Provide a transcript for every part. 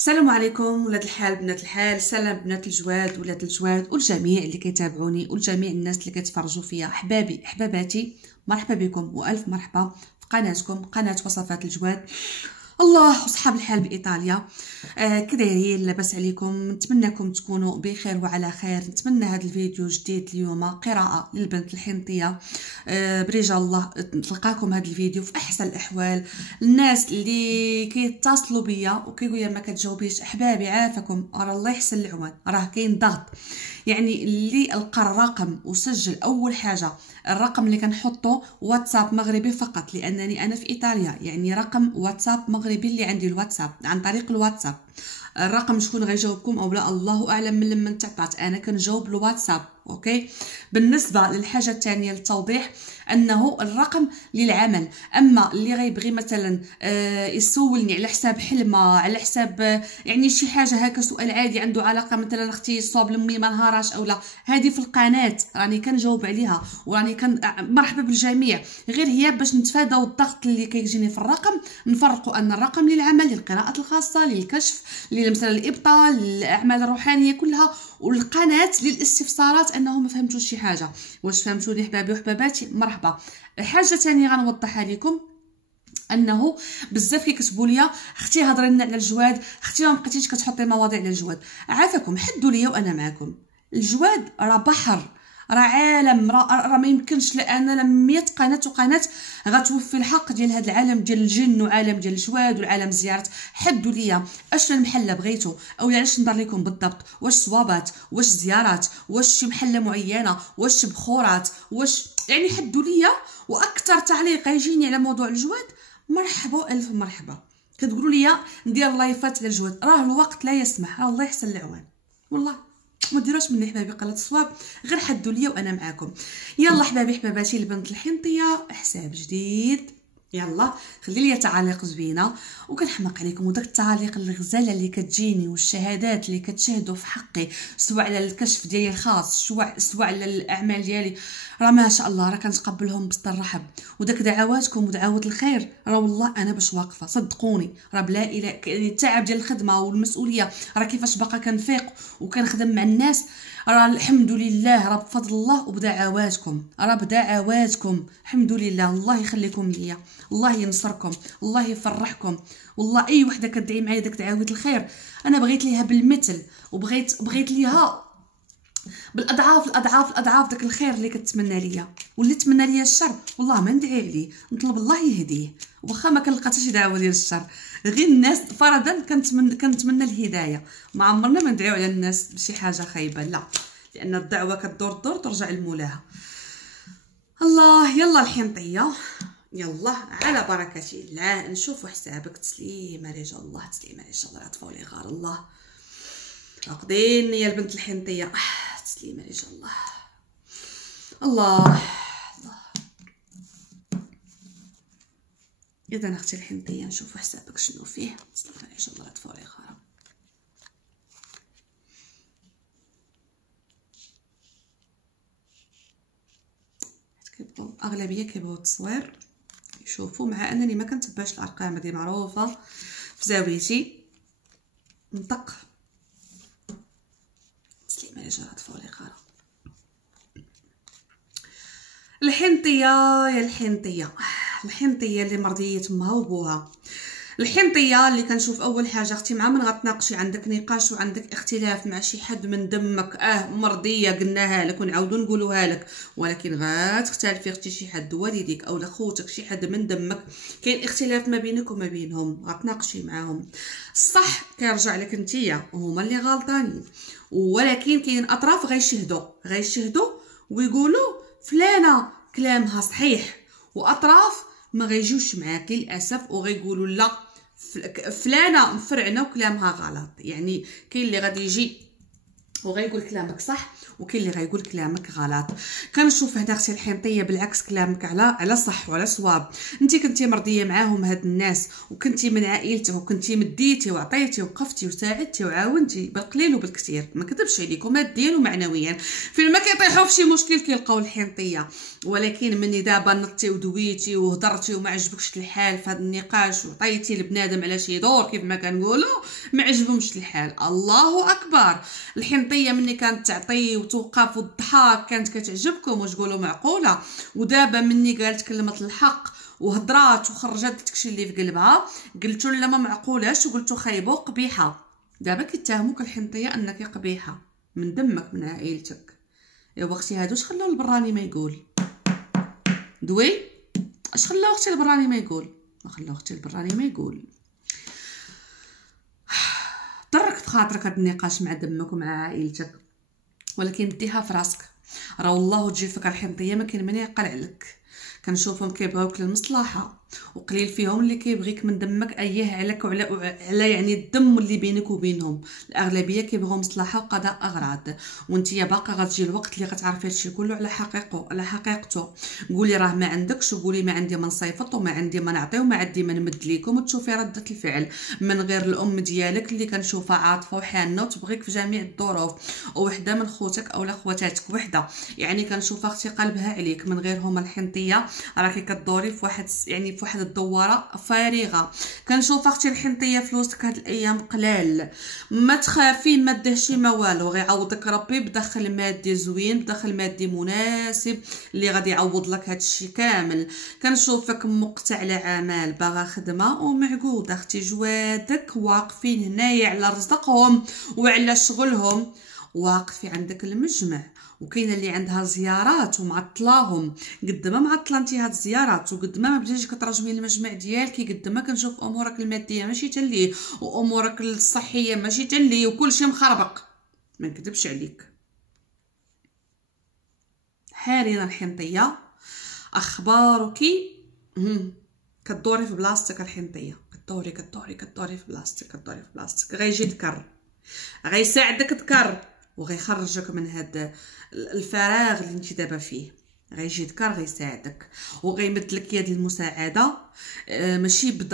السلام عليكم ولاد الحال بنات الحال. سلام بنات الجواد ولاد الجواد والجميع اللي كيتابعوني والجميع الناس اللي كيتفرجوا فيا. احبابي احباباتي، مرحبا بكم والف مرحبا في قناتكم قناه وصفات الجواد. الله وصحاب الحال بايطاليا، كي دايرين؟ لاباس عليكم؟ نتمنىكم تكونوا بخير وعلى خير. نتمنى هذا الفيديو جديد اليوم قراءه للبنت الحنطيه، برجا الله تلقاكم هذا الفيديو في احسن الاحوال. الناس اللي كيتصلوا بيا وكيقولوا ما كتجاوبيش، احبابي عافاكم، راه الله يحسن العوان، راه كاين ضغط. يعني اللي لقى الرقم وسجل اول حاجه الرقم اللي كنحطه واتساب مغربي فقط، لانني انا في ايطاليا، يعني رقم واتساب مغربي اللي عندي الواتساب عن طريق الواتساب. الرقم شكون غيجاوبكم او لا الله اعلم، من لما تعطات انا كنجاوب الواتساب. اوكي. بالنسبه للحاجه الثانيه للتوضيح، انه الرقم للعمل، اما اللي غيبغي مثلا يسولني على حساب حلمه، على حساب يعني شي حاجه هكا، سؤال عادي عنده علاقه مثلا اختي صوب لمي ما نهارش او لا، هذه في القناه راني كنجاوب عليها وراني مرحبا بالجميع. غير هي باش نتفاداو الضغط اللي كيجيني في الرقم، نفرقوا ان الرقم للعمل، للقراءات الخاصه، للكشف، مثلا الابطال، الاعمال الروحانيه كلها، والقناه للاستفسارات انه ما فهمتوش شي حاجه. واش فهمتوني حبابي وحباباتي؟ مرحبا. حاجه ثانيه غنوضحها لكم، انه بزاف كيكتبوا لي اختي هضري لنا على الجواد، اختي ما بقيتيش كتحطي مواضيع على الجواد. عافاكم حدوا ليا وانا معكم. الجواد راه بحر، راه عالم، راه ما يمكنش لا 100 قناه وقناه غتوفي الحق ديال هذا العالم ديال الجن وعالم ديال الجواد والعالم الزيارات. حدوا ليا اش المحله بغيتو او علاش ندير لكم بالضبط، واش صوابات، واش زيارات، واش شي محله معينه، واش بخورات، واش يعني حدوا ليا. واكثر تعليق يجيني على موضوع الجواد، مرحبا الف مرحبا. كتقولوا لي ندير لايفات على الجواد، راه الوقت لا يسمح، راه الله يحسن العوان. والله ما ديروش مني حبابي قلة الصواب، غير حدوا ليا وانا معاكم. يلا حبابي حباباتي، البنت الحنطيه حساب جديد. يلا خلي لي تعاليق زوينه، وكنحماق عليكم وداك التعاليق الغزاله اللي كتجيني والشهادات اللي كتشهدوا في حقي، سواء على الكشف ديالي الخاص سواء على الاعمال ديالي، راه ما شاء الله راه كنتقبلهم بسط الرحب. وداك دعواتكم ودعوات الخير، راه والله انا باش واقفه، صدقوني راه بلا اله، التعب ديال الخدمه والمسؤوليه، راه كيفاش باقا كنفيق وكنخدم مع الناس، راه الحمد لله، راه بفضل الله وبدعواتكم، راه بدعواتكم الحمد لله. الله يخليكم ليا، الله ينصركم، الله يفرحكم. والله اي وحده كتدعي معايا داك دعوات الخير انا بغيت ليها بالمثل، بغيت ليها بالاضعاف الاضعاف الاضعاف داك الخير اللي كتمنى ليا. واللي تمنى ليا الشر والله ما ندعي عليه، نطلب الله يهديه، واخا ما كنلقى حتى شي دعوه ديال الشر. غير الناس فرضا كنتمنى الهدايه، ما عمرنا ما ندعيو على الناس بشي حاجه خايبه، لا، لان الدعوه كدور ترجع لمولاها. الله. يلا الحنطيه، يلا على بركه الله نشوفوا حسابك. تسليمه رجال الله، تسليمه رجال الله، عطفوا لي غار الله. عقدين يا البنت الحنطيه، تسليمه رجال الله. الله الله. اذا اختي الحنطيه نشوفوا حسابك شنو فيه. تسليمه رجال الله، عطفوا لي غار. اغلبيه كيبغيو التصوير يشوفوا، مع انني ما كنتبعش الارقام هذه معروفه في زاويتي. نطق تسليمه رجال عطفوا لي غار. الحنطيه يا الحنطيه، الحنطيه اللي مرضيه امها وبوها، الحنطيه اللي كنشوف اول حاجه اختي مع من غتناقشي، عندك نقاش وعندك اختلاف مع شي حد من دمك، مرضيه قلناها لك ونعاودو نقولوها لك، ولكن غتختلفي اختي شي حد، والديك او خوتك، شي حد من دمك كاين اختلاف ما بينك وما بينهم، غتناقشي معاهم. الصح كيرجع لك نتيا وهما اللي غلطانين، ولكن كاين اطراف غيشهدوا ويقولوا فلانه كلامها صحيح، واطراف ما غيجوش معاك للاسف وغيقولوا لا فلانه مفرعنه وكلامها غلط. يعني كاين اللي غادي يجي وغيقول كلامك صح، وكاين اللي غيقول كلامك غلط. كنشوف هنا اختي الحنطيه بالعكس كلامك على صح وعلى صواب. انت كنتي مرضيه معاهم هاد الناس، وكنتي من عائلته، وكنتي مديتي وعطيتي وقفتي وساعدتي وعاونتي بالقليل وبالكثير، ما كذبش عليكم ماديا ومعنويا. فين ما كيطيحوا في شي مشكل كيلقاو الحنطيه. ولكن مني دابا نطتي ودويتي وهضرتي وما عجبكش الحال في هذا النقاش وعطيتي لبنادم على شي دور كيف ما كنقولوا، ما عجبهمش الحال. الله اكبر. الحنطيه مني كانت تعطي وتوقف والضحك كانت كتعجبكم واش تقولوا معقوله، ودابا مني قالت كلمه الحق وهضرات وخرجت داكشي اللي في قلبها، قلتوا لا ما معقولاش وقلتوا خايبه وقبيحه. دابا كيتهموك الحنطيه انك قبيحه من دمك من عائلتك. ايوا اختي هادو اش خلاو البراني ما يقول؟ دوي اش خلاو اختي البراني ما يقول؟ ما خلاو اختي البراني ما يقول. ضرك في خاطرك هاد النقاش مع دمك ومع عائلتك، ولكن ديها في راسك، راه والله تجي فيك الحنطيه ما كاين من يعقل عليك. كنشوفهم كيبغيوك للمصلحه، وقليل فيهم اللي كيبغيك من دمك اياه عليك وعلى يعني الدم اللي بينك وبينهم. الاغلبيه كيبغيو مصلحه وقضاء اغراض، وانتيا باقا غتجي الوقت اللي غتعرفي هادشي كله على حقيقته. قولي راه ما عندكش، وقولي ما عندي ما نصيفط وما عندي ما نعطي وما عندي ما نمد ليكم، وتشوفي رده الفعل من غير الام ديالك اللي كنشوفها عاطفه وحانه وتبغيك في جميع الظروف، وحده من خوتك او خواتاتك وحده يعني كنشوفها اختي قلبها عليك. من غيرهم الحنطيه راكي كدوري في واحد يعني في واحد الدواره فارغه. كنشوف اختي الحنطيه فلوسك هاد الايام قلال، ما تخافي ما دهشي ما والو، غيعوضك ربي بدخل مادي زوين، بدخل مادي مناسب اللي غادي يعوض لك هادشي كامل. كنشوفك مقطع لعمل باغا خدمه ومعقود اختي، جوادك واقفين هنايا على رزقهم وعلى شغلهم، واقفي عندك المجمع. وكاينه اللي عندها زيارات ومعطلاهم، قد ما معطله انت هاد الزيارات وقد ما بديتي كتراجمي المجمع ديالك، قد ما كنشوف امورك الماديه ماشي تلي وامورك الصحيه ماشي تلي وكلشي مخربق. ما نكذبش عليك. حاليا الحنطيه اخبارك كدوري في بلاصتك الحنطيه، كدوري في بلاصتك غيجي ذكر، غيساعدك ذكر وغيخرجك من هاد الفراغ اللي انت دابا فيه. غيجي ذكر غيساعدك وغيمد لك يد المساعده،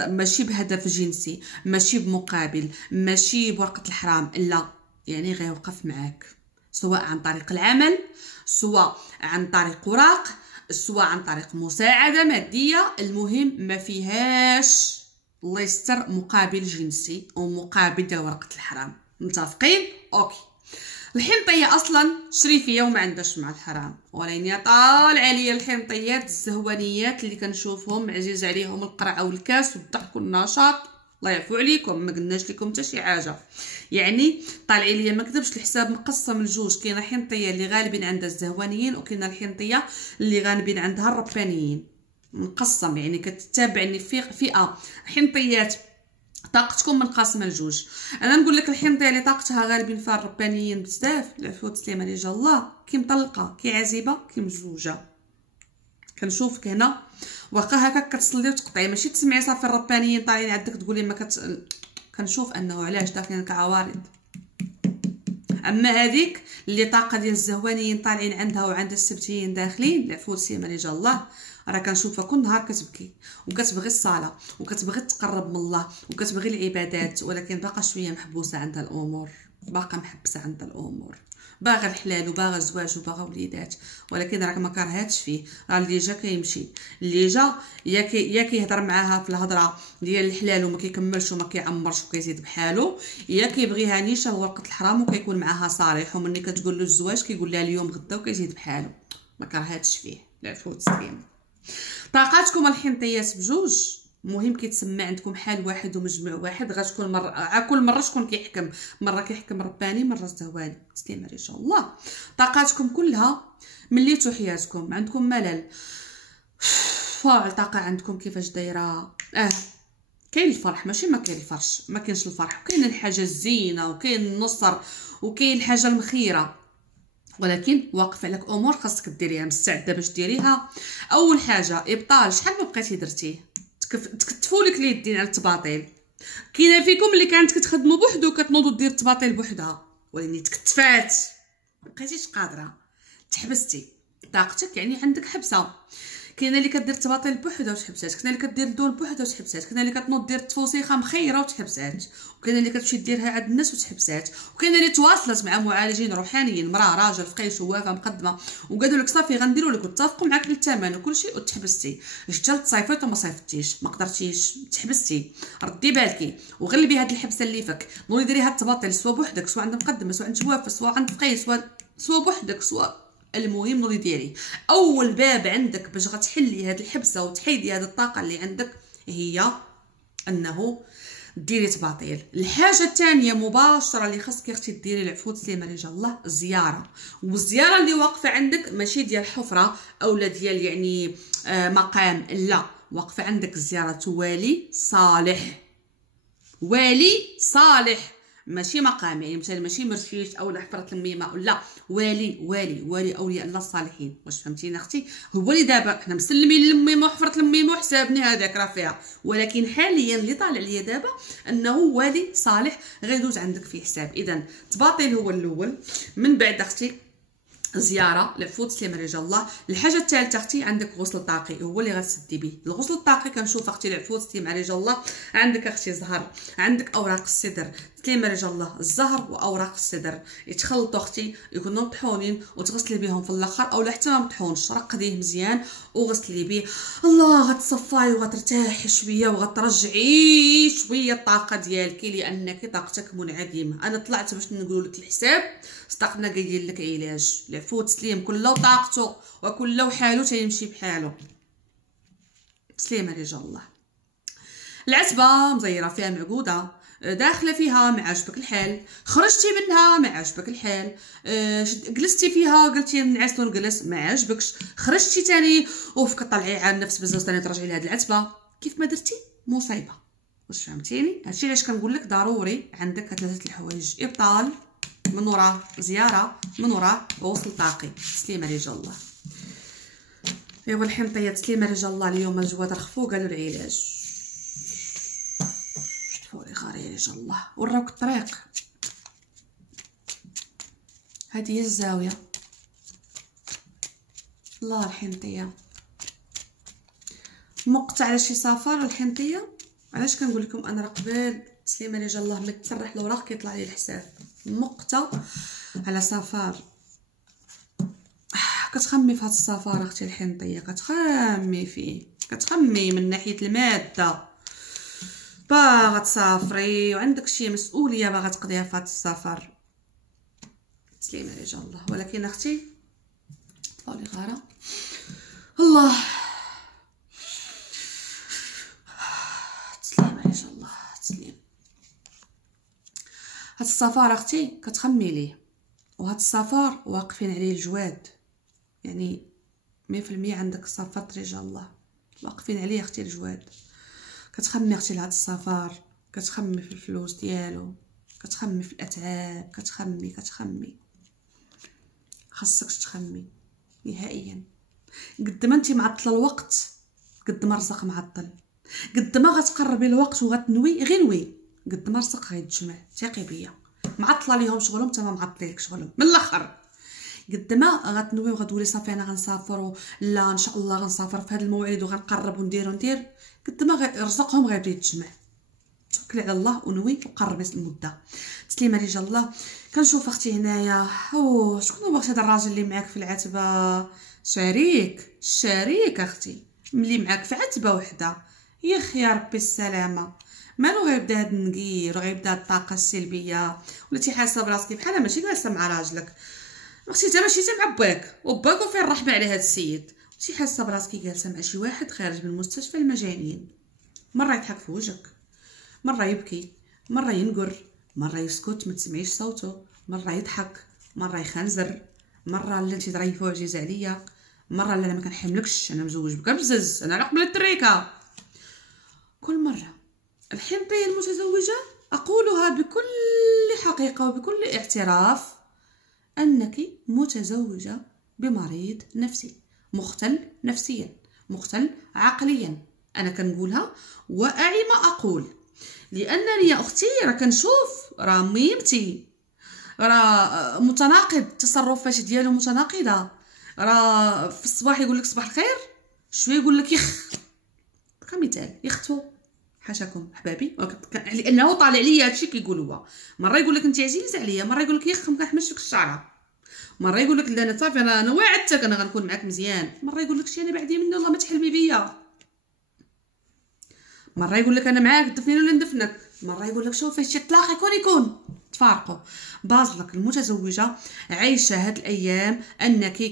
ماشي بهدف جنسي، ماشي بمقابل، ماشي بورقه الحرام، لا يعني غيوقف معاك سواء عن طريق العمل، سواء عن طريق اوراق، سواء عن طريق مساعده ماديه. المهم ما فيهاش الله يستر مقابل جنسي او مقابل ديال ورقه الحرام. متفقين؟ اوكي. الحنطيه اصلا شريفيه وما عندهاش مع الحرام، ولكن طال عليا الحنطيات الزهوانيات اللي كنشوفهم عزيز عليهم القرعه والكاس والضحك والنشاط. الله يعفو عليكم، ما قلناش لكم حتى شي حاجه. يعني طالع ليا ما كذبش الحساب مقسم لجوج. كاينه حنطيه اللي غالبين عندها الزهوانيين، وكاينه الحنطيه اللي غالبين عندها الربانيين. مقسم يعني كتتابعني فئه حنطيات طاقتكم منقسمه لجوج. انا نقول لك الحنطيه اللي طاقتها غالبين فيها الربانيين بزاف، العفو والتسليمه لجا الله، كي مطلقه كي عازبه كي مزوجه. كنشوفك هنا واخا هكا كتصلي وتقطعي، ماشي تسمعي صافي الربانيين طالعين عندك تقولي ما كنشوف انه علاش داخلين كعوارض. اما هذيك اللي طاقه ديال الزهوانيين طالعين عندها وعند السبتيين داخلين، العفو والتسليمه لجا الله، راه كنشوفها كل نهار كتبكي وكتبغي الصلاه وكتبغي تقرب من الله وكتبغي العبادات، ولكن باقا شويه محبوسه عندها الامور، باقا محبسه عندها الامور، باغا الحلال وباغا الزواج وباغا وليدات، ولكن راك ما كرهاتش فيه. راه اللي جا كيمشي، اللي جا يا كيهضر معاها في الهضره ديال الحلال وما كيكملش وما كيعمرش وكيزيد بحالو، يا كيبغيها نيشه ورقه الحرام وكيكون معاها صريح، ومني كتقول له الزواج كيقول لها اليوم غدا وكيزيد بحالو. ما كرهاتش فيه، العفو والتسليم. طاقاتكم الحنطيات بجوج مهم كيتسمى عندكم حال واحد ومجموع واحد. غتكون كل مره شكون كيحكم، مره كيحكم رباني مره زهواني، تسليم ان شاء الله. طاقاتكم كلها مليتو حياتكم عندكم ملل فاع الطاقه عندكم كيفاش دايره. كاين الفرح ماشي ما كاين الفرش، ما كاينش الفرح، وكاين الحاجه الزينه وكاين النصر وكاين الحاجه المخيره، ولكن واقف عليك امور خاصك ديريها، مستعده باش ديريها. اول حاجه ابطال، شحال ما بقيتي درتيه تكتفوا لك اليدين على التباطيل. كاينه فيكم اللي كانت كتخدموا بوحدو كتنوضوا دير التباطيل بوحدها، ولكن تكتفات مبقيتيش قادره، تحبستي طاقتك، يعني عندك حبسه. كاينه اللي كدير التباطيل بوحدها وتحبسات، كاينه اللي كدير الدول بوحدها وتحبسات، كاينه اللي كتنوض دير التفوسيخه مخيره وتحبسات، وكاينه اللي كتمشي ديرها عند الناس وتحبسات، وكاينه اللي تواصلت مع معالجين روحانيين، مراه راجل فقيه شوافه مقدمه، وقالوا لك صافي غنديروا لك واتفقوا معاك للثمن وكلشي وتحبستي. جيتي تصيفط وما صيفطتيش، ما قدرتيش، تحبستي. ردي بالك وغلبي هاد الحبسه اللي فك، نوري ديري هاد التباطيل سوا بوحدك سوا عند مقدمه سوا عند شوافه سوا عند فقيه سوا بوحدك سوا. المهم نوضي ديري اول باب عندك باش غتحلي هاد الحبسه وتحيدي هاد الطاقه اللي عندك، هي انه ديري تباطيل. الحاجه الثانيه مباشره اللي خاصك اختي ديري العفود سليمه رجال الله، الزياره. والزياره اللي واقفه عندك ماشي ديال حفره اولا ديال يعني مقام، لا، واقفه عندك زياره والي صالح، والي صالح، ماشي مقام، يعني مثلا ماشي مرشيش او حفره الميمه، لا، والي اولياء الله الصالحين. واش فهمتيني اختي؟ هو اللي دابا حنا مسلمين للميمه وحفره الميمه وحسابني هذاك راه فيها، ولكن حاليا اللي طالع ليا دابا انه والي صالح غيدوز عندك في حساب. اذا تباطيل هو الاول، من بعد اختي زياره العفود سليمه رجال الله. الحاجه الثالثه اختي عندك غسل طاقي، هو اللي غتسدي به. الغسل الطاقي كنشوف اختي العفود سليمه رجال الله، عندك اختي زهر، عندك اوراق السدر سليمه رجال الله، الزهر واوراق السدر يتخلطوا اختي، يكونوا مطحونين وتغسلي بهم في الاخر، اولا حتى ما مطحونش رقديه مزيان وغسلي به. الله غتصفاي وغترتاحي شويه وغترجعي شويه الطاقه ديالك، لانك طاقتك منعدمه. انا طلعت باش نقول لك الحساب، صدقنا قايلين لك علاج. العفود سليم كله طاقته وكله حاله تيمشي بحاله. سليمه رجال الله. العتبه مزيره فيها معقوده، داخله فيها ما عجبك الحال، خرجتي منها ما عجبك الحال، جلستي فيها قلتي نعس ونجلس ما عجبكش، خرجتي تاني كطلعي على النفس بزاف تاني ترجعي لهاد العتبه، كيف ما درتي مصيبه. واش فهمتيني؟ هادشي علاش كنقول لك ضروري عندك ثلاثه الحوايج: ابطال، من وراه زياره، من وراه غسل طاقي. سليمه رجال الله. ايوا الحنطيات سليمه رجال الله، اليوم الجواد رخفوا قالوا العلاج شتفوري غاري رجال الله، وراوك الطريق. هذه هي الزاويه. الله الحنطيه مقطع على شي سفر. الحنطيه علاش كنقول لكم انا راه قبل سليمه رجال الله ملي تسرح الاوراق كيطلع لي الحساب. مقطع على سفر، كتخمي في هاد السفر اختي الحنطيه، كتخمي فيه، كتخمي من ناحيه الماده، باغا تسافري وعندك شي مسؤوليه باغا تقضيها في هاد السفر. سليمه رجال الله. ولكن اختي طلعوا لي غاره. الله تسليم رجال الله، تسليم. هاد السفر اختي كتخمي ليه، وهاد السفر واقفين عليه الجواد، يعني 100% عندك صفات رجال الله واقفين عليه اختي الجواد. كتخمي اختي لهاد السفر، كتخمي في الفلوس ديالو، كتخمي في الاتعاب، كتخمي خاصك تخمي نهائيا. قد ما انت معطله الوقت قد ما الرزق معطل، قد ما غتقربي الوقت وغتنوي غير نوي قد ما الرزق غيتجمع. ثقي بيا، معطله ليهم شغلهم حتى ما معطليلك شغلهم من الاخر. قد ما غتنوي وغتقولي صافي انا غنسافر، لا ان شاء الله غنسافر في هاد الموعد وغنقرب وندير قد ما رزقهم غيبدا يتجمع. توكلي على الله ونوي وقربي المده. تسليمه رجال الله. كنشوف اختي هنايا شكون هو هذا الراجل اللي معاك في العتبه؟ شريك اختي ملي معاك في عتبه وحده. يا اخي يا ربي السلامه، مالو غيبدا هاد النقير وغيبدا هاد الطاقه السلبيه، ولاتي حاسه براسك بحال ماشي جالسه مع راجلك اختي، انت ماشي مع باك وباك وفين الرحمه على هاد السيد، شي حاسه براسك جالسه مع شي واحد خارج من مستشفى المجانين. مره يضحك في وجهك، مره يبكي، مره ينقر، مره يسكت ما تسمعيش صوته، مره يضحك، مره يخنزر، مره لا انت ظريفه وعزيزه عليا، مره لا انا ما كنحملكش، انا مزوج بك بزز، انا على قبل التريكه. كل مره الحنطيه المتزوجه اقولها بكل حقيقه وبكل اعتراف انك متزوجه بمريض نفسي، مختل نفسيا، مختل عقليا. انا كنقولها واعي ما اقول، لانني يا اختي راه كنشوف راه ميمتي راه متناقض، التصرفات ديالو متناقضه. راه في الصباح يقول لك صباح الخير، شويه يقول لك يخ، كمثال يختو. حاشاكم حبابي، لانه طالع ليا هادشي كيقول هو. مره يقول لك انت عزيز عليا، مره يقول لك يخ ما كنحملش فيك الشعره، مره يقول لك لا انا صافي انا وعدتك انا غنكون معاك مزيان، مره يقول لك شي انا بعدي منه والله ما تحلمي بيا، مره يقول لك انا معاك دفني ولا ندفنك، مره يقول لك شوف فاش تلاقي يكون تفارقوا. بازلك المتزوجه عايشه هاد الايام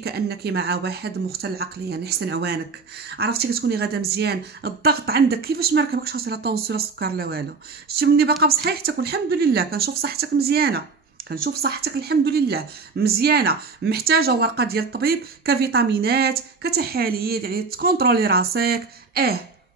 كانك مع واحد مختل عقليا، يحسن عوانك، عرفتي كتكوني غاده مزيان، الضغط عندك كيفاش ما ركبكش لا طونس لا سكر لا والو، شتي مني باقا بصحيحتك والحمد لله، كنشوف صحتك مزيانه، كنشوف صحتك الحمد لله مزيانه، محتاجه ورقه ديال الطبيب كفيتامينات كتحاليل، يعني تكونترولي راسك.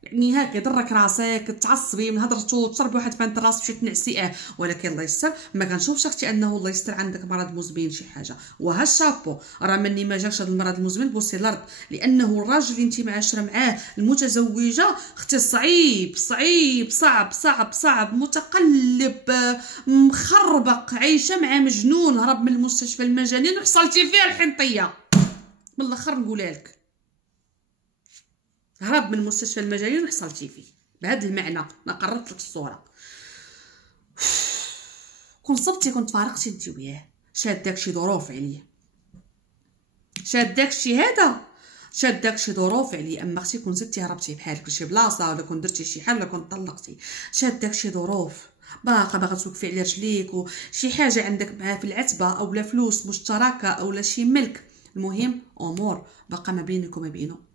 يعني هاك يضرك راسك تعصبي من هضرتو تشربي واحد فانت الراس باش تنعسي، ولكن الله يستر ما كنشوفش اختي انه الله يستر عندك مرض مزمن شي حاجه، وها الشابو راه مني ما جاكش هذا المرض المزمن بوسي الارض، لانه الراجل اللي انت معاشره معاه المتزوجه اختي صعيب صعيب صعب صعب صعب، متقلب مخربق، عايشه مع مجنون، هرب من المستشفى المجانين وحصلتي فيها الحنطيه، من الاخر نقولها لك، هرب من مستشفى المجانين وحصلتي فيه بهذا المعنى، انا قررت لك الصوره. كون صبتي كنت فارقتي انت وياه، شادك شي ظروف عليه، شادك شي هذا، شادك شي ظروف عليه، اما اختي كون زدتي هربتي بحالك لشي بلاصه ولا كون درتي شي حاجه ولا كون طلقتي، شادك شي ظروف باغا توقفي على رجليك وشي حاجه عندك معاه في العتبه اولا فلوس مشتركه اولا شي ملك، المهم امور باقا ما بينك وما بينه،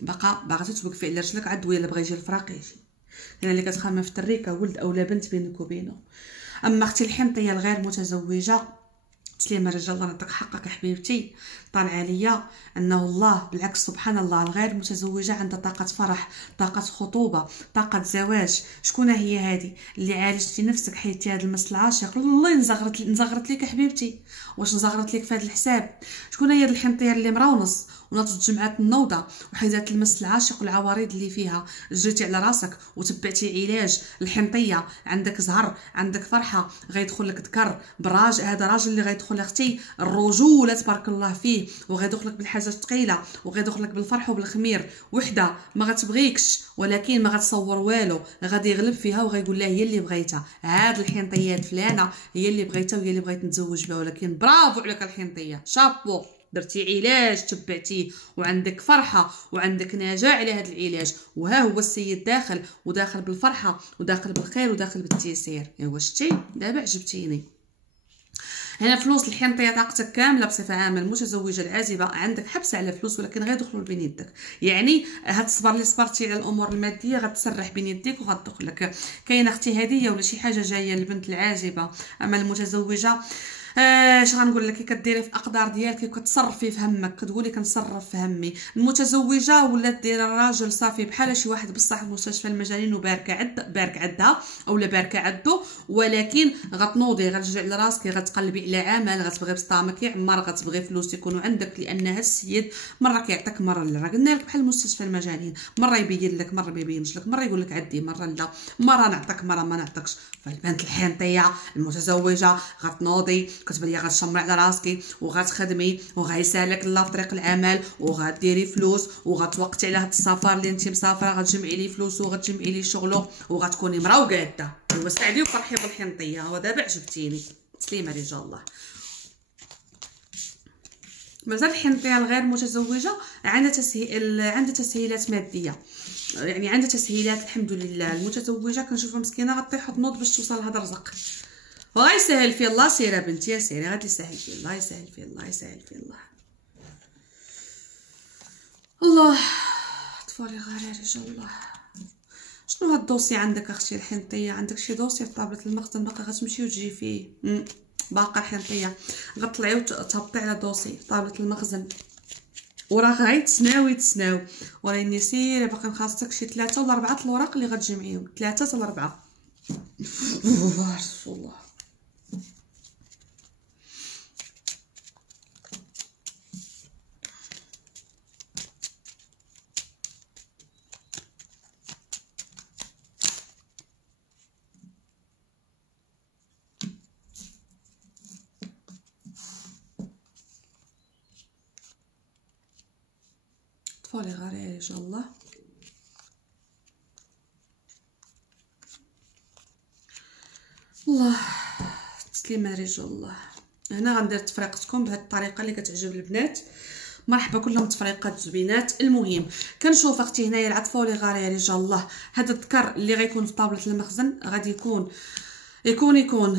باغا توقفي على رجلك عاد ويلا بغا يجي الفراق يجي، يعني اللي كتخمم في التريكه ولد اولا بنت بينك وبينه. اما اختي الحنطيه الغير متزوجه تسليم رجال الله نعطيك حقك حبيبتي، طالعه ليا انه الله بالعكس سبحان الله الغير متزوجه عندها طاقه فرح، طاقه خطوبه، طاقه زواج. شكون هي هذه اللي عالجتي نفسك حيتي هذا المس العاشق؟ الله نزغرت ليك حبيبتي، واش نزغرت ليك في هذا الحساب؟ شكون هي الحنطيه اللي مراونص وناضت جمعات النوضه وحيدات المس العاشق والعوارض اللي فيها، جريتي على راسك وتبعتي علاج الحنطيه، عندك زهر عندك فرحه، غيدخل لك ذكر براج، هذا راجل اللي غيدخل اختي الرجوله تبارك الله فيه، وغيدخلك بالحاجه الثقيله وغيدخلك بالفرح وبالخمير، وحده ما غتبغيكش ولكن ما غتصور والو، غادي يغلب فيها وغيقول لها هي اللي بغيتها، هاد الحنطيات فلانه هي اللي بغيتها وهي اللي بغيت نتزوج بها، ولكن برافو عليك الحنطيه، شابو درتي علاج تبعتيه وعندك فرحه وعندك نجاح على هذا العلاج، وها هو السيد داخل وداخل بالفرحه وداخل بالخير وداخل بالتيسير. ايوا شتي دابا عجبتيني. هنا فلوس الحنطيه طاقتك كامله بصفه عامه، المتزوجه العازبه عندك حبس على فلوس ولكن غيدخلوا بين يدك، يعني هاد الصبر اللي صبرتي على الامور الماديه غتسرح بين يديك وغتدخل لك. كاينه اختي هديه ولا شي حاجه جايه للبنت العازبه، اما المتزوجه اش غنقول لك، كديري في الاقدار ديالك كتصرفي في همك، كتقولي كنصرف في همي. المتزوجه ولات دايره الراجل صافي بحال شي واحد بصح في مستشفى المجانين وباركه بارك عندها اولا باركه عندو، ولكن غتنوضي غترجع لراسك، غتقلبي على عمل، غتبغي بسطامك يعمر، غتبغي فلوس يكونوا عندك، لان هاد السيد مره كيعطيك مره لا، راه قلنا لك بحال مستشفى المجانين، مره يبين لك مره ما يبينش لك، مره يقول لك عدي مره لا، مره نعطيك مره ما نعطيكش. فالبنت الحنطيه المتزوجه غتنوضي كتبان ليا غتشمري على راسك وغتخدمي وغيسالك الله في طريق العمل وغديري فلوس وغتوقتي على هاد السفر اللي انت مسافره، غتجمعي لي فلوس وغتجمعي لي شغلو وغتكوني مرا وقاده. ايوا سعدي وفرحي بالحنطيه، ودابا عجبتيني تسليمه رجال الله. مازال الحنطيه الغير متزوجه عندها تسهيلات ماديه، يعني عندها تسهيلات الحمد لله. المتزوجه كنشوفها مسكينه غطيح وتنوض باش توصل لهذا الرزق، وغيسهل فيه الله. سيري بنتي سيري، غادي يسهل فيه الله، يسهل فيه الله، يسهل فيه الله. الله طفولي غير رجال الله. شنو هاد الدوسي عندك اختي الحنطيه؟ عندك شي دوسي في طابله المخزن باقا غتمشي وتجي فيه؟ باقا الحنطيه غطلعي وتهبطي على دوسي في طابله المخزن، وراه غيتسناوي وراني سيري باقي خاصك شي 3 ولا 4 الوراق اللي غتجمعيهم، 3 ولا 4. رسول الله. عطفوا لي غير يا رجال الله. الله تسليمه رجال الله. هنا غندير تفريقتكم بهذه الطريقه اللي كتعجب البنات. مرحبا كلهم تفريقات زوينات. المهم كنشوف اختي هنايا العطفه لي غير يا رجال الله. هذا الذكر اللي غيكون في طاوله المخزن غادي يكون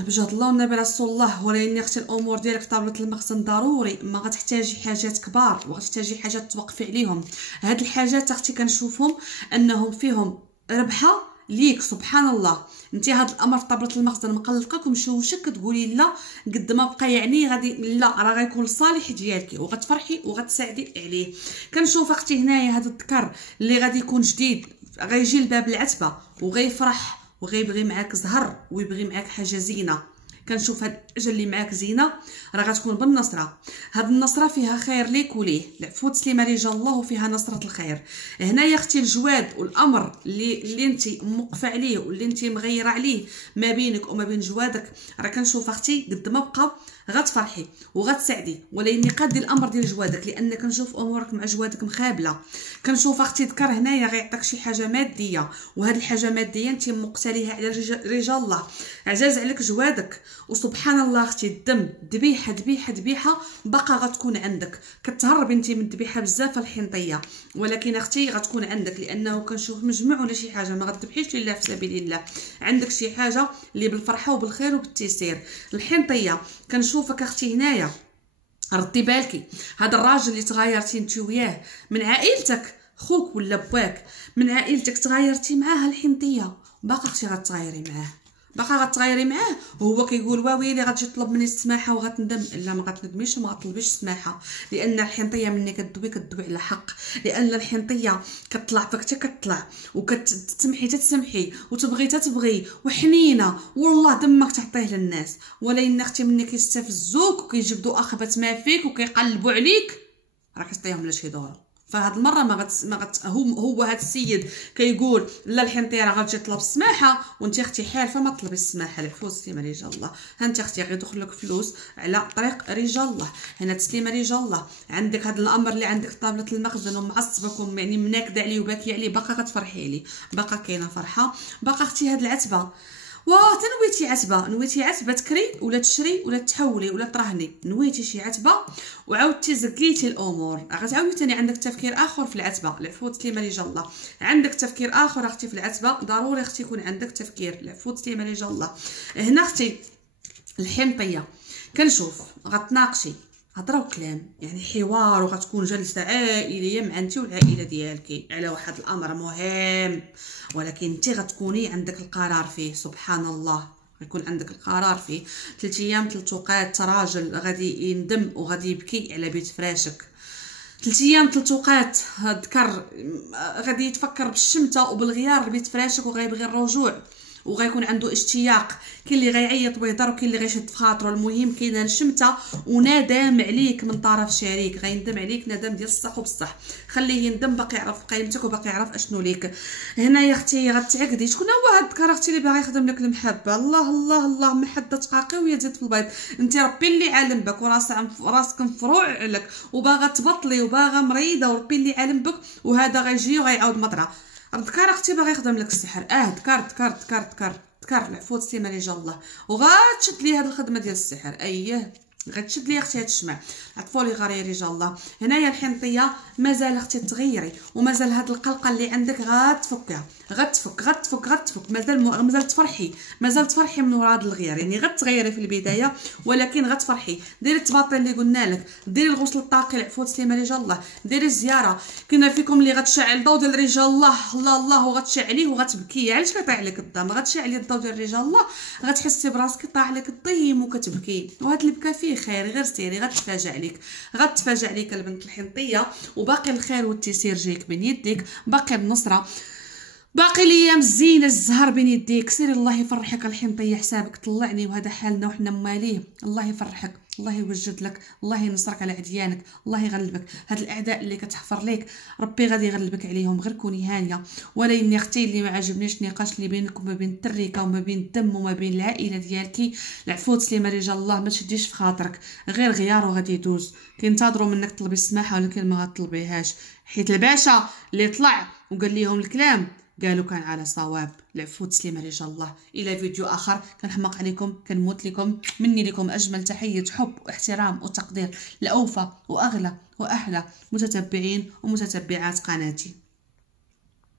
بجهد الله والنبي رسول الله. ولكن اختي الامور ديالك في طاوله المخزن ضروري ما غتحتاجي حاجات كبار وغتحتاجي حاجات توقفي عليهم. هاد الحاجات اختي كنشوفهم انهم فيهم ربحه ليك سبحان الله. انت هذا الامر في طابله المخزن مقلقك ومشوشك كتقولي لا قد ما بقى يعني غادي لا راه غيكون لصالح ديالك وغتفرحي وغتساعدي عليه. كنشوف اختي هنايا هذا الذكر اللي غادي يكون جديد غيجي لباب العتبه وغيفرح وغيبغي معاك زهر ويبغي معاك حاجه زينه. كنشوف هاد الحاجه اللي معاك زينه راه غتكون بالنصره. هاد النصره فيها خير ليك وليه. العفو تسليمه رجال الله وفيها نصره الخير. هنايا اختي الجواد والامر اللي انت موقفه عليه واللي انت مغيره عليه ما بينك وما بين جوادك راه كنشوف اختي قد ما بقى غتفرحي وغتسعدي. ولاني قادي الامر ديال جوادك لان كنشوف امورك مع جوادك مخابله. كنشوف اختي ذكر هنايا غيعطيك شي حاجه ماديه وهاد الحاجه الماديه انت مقتليها على رجال الله. عزاز عليك جوادك وسبحان الله اختي الدم ذبيحه باقا غتكون عندك. كتهربي انت من الذبيحه بزاف الحنطيه ولكن اختي غتكون عندك لانه كنشوف مجموع ولا شي حاجه ما غتذبحيش لله في سبيل الله. عندك شي حاجه اللي بالفرحه وبالخير وبالتيسير. الحنطيه كنشوفك اختي هنايا ردي بالك هذا الراجل اللي تغايرتي انت وياه من عائلتك خوك ولا باك من عائلتك تغايرتي معاه الحنطيه باقا اختي غتغايري معاه وهو كيقول واويلي غتجي تطلب مني السماحه وغتندم. لا ما غتندميش وما غطلبيش السماحه لان الحنطيه مني كتدوي على حق. لان الحنطيه كتطلع فيك حتى كتطلع وكتسمحي وتبغي وحنينه والله دمك تعطيه للناس. ولكن اختي مني كيستفزوك وكيجبدوا اخبات ما فيك وكيقلبوا عليك راه كتعطيهم لا شي دور. فهاد المره ما غت هو هاد السيد كيقول لا الحنطيه راه غتجي تطلب السماحه وانت اختي حالفه ما طلبي السماحه. العفو تسليمه رجال الله. ها انت اختي غيدخل لك فلوس على طريق رجال الله. هنا تسليمه رجال الله. عندك هاد الامر اللي عندك في طابله المخزن ومعصبك يعني مناكده عليه وباكيه عليه باقا غتفرحي عليه باقا كاينه فرحه. باقا اختي هاد العتبه نويتي عتبه تكري ولا تشري ولا تحولي ولا ترهني. نويتي شي عتبه وعاودتي زكيتي الامور غتعاودي ثاني عندك تفكير اخر في العتبه. العفو تسليمه رجال الله. عندك تفكير اخر اختي في العتبه ضروري اختي يكون عندك تفكير. العفو تسليمه رجال الله. هنا اختي الحنطيه كنشوف غتناقشي هضره وكلام يعني حوار وغتكون جلسه عائليه مع انت والعائله ديالك على واحد الامر مهم ولكن انت غتكوني عندك القرار فيه. سبحان الله غيكون عندك القرار فيه. 3 ايام 3 اوقات راجل غادي يندم وغادي يبكي على بيت فراشك. 3 ايام 3 اوقات ذكر غادي يتفكر بالشمته وبالغيار لبيت فراشك وغيبغي الرجوع وغيكون عنده اشتياق. كاين اللي غيعيط ويهضر وكاين اللي غيشد في خاطره. المهم كاينه الشمته وندم عليك من طرف شريك غيندم عليك ندم ديال الصح وبصح. خليه يندم باقي يعرف قيمتك وباقي يعرف اشنو ليك. هنا يا اختي غتعقدي شكون هو هاد الذكر اختي اللي باغي يخدم لك المحبه. الله محده تقاقي ويزيد في البيض. انت ربي اللي عالم بك وراسك مفروع لك وباغا تبطلي وباغا مريضه وربي اللي عالم بك وهذا غيجي وغيعاود مطره. الذكر اختي باغي يخدم لك السحر. ذكر العفو تسليمه رجال الله. وغتشد لي هاد الخدمه ديال السحر اييه غتشد لي اختي هاد الشمع. عطفوا لي غير يا رجال الله. هنايا الحنطيه مازال اختي تغيري ومازال هاد القلقه اللي عندك غتفكها غتفك مازال تفرحي من ورا هاد الغيار يعني غتغيري في البدايه ولكن غتفرحي. ديري التباطي اللي قلنا لك ديري الغسل الطاقي. العفو تسليمه رجال الله. ديري الزياره. كنا فيكم اللي غتشعل الضوء ديال رجال الله وغتشعليه وغتبكي. علاش كيطيح لك الضم غتشعلي الضوء ديال رجال الله غتحسي براسك طاح لك الضيم وكتبكي وهاد البكا فيه خير. غير سيري غتفاجئ عليك البنت الحنطيه وباقي الخير والتيسير جايك من يديك باقي النصره باقي الايام الزينه الزهر بين يديك، سيري الله يفرحك الحين طيح حسابك طلعني، وهذا حالنا وحنا ماليه. الله يفرحك، الله يوجد لك، الله ينصرك على عديانك، الله يغلبك. هاد الاعداء اللي كتحفر ليك ربي غادي يغلبك عليهم، غير كوني هانيه. ولكن اختي اللي ما عجبنيش النقاش اللي بينك وما بين التريكه وما بين الدم وما بين العائله ديالك. العفو تسليمه رجال الله، ما تشديش في خاطرك، غير غيار وغادي يدوز. كينتظروا منك طلبي السماحه ولكن ما غطلبيهاش، حيت الباشا اللي طلع وقال ليهم الكلام قالوا كان على صواب. العفو تسليمه رجال الله. الى فيديو اخر، كنحماق عليكم، كنموت لكم، مني لكم اجمل تحيه حب واحترام وتقدير لاوفى واغلى واحلى متتبعين ومتتبعات قناتي.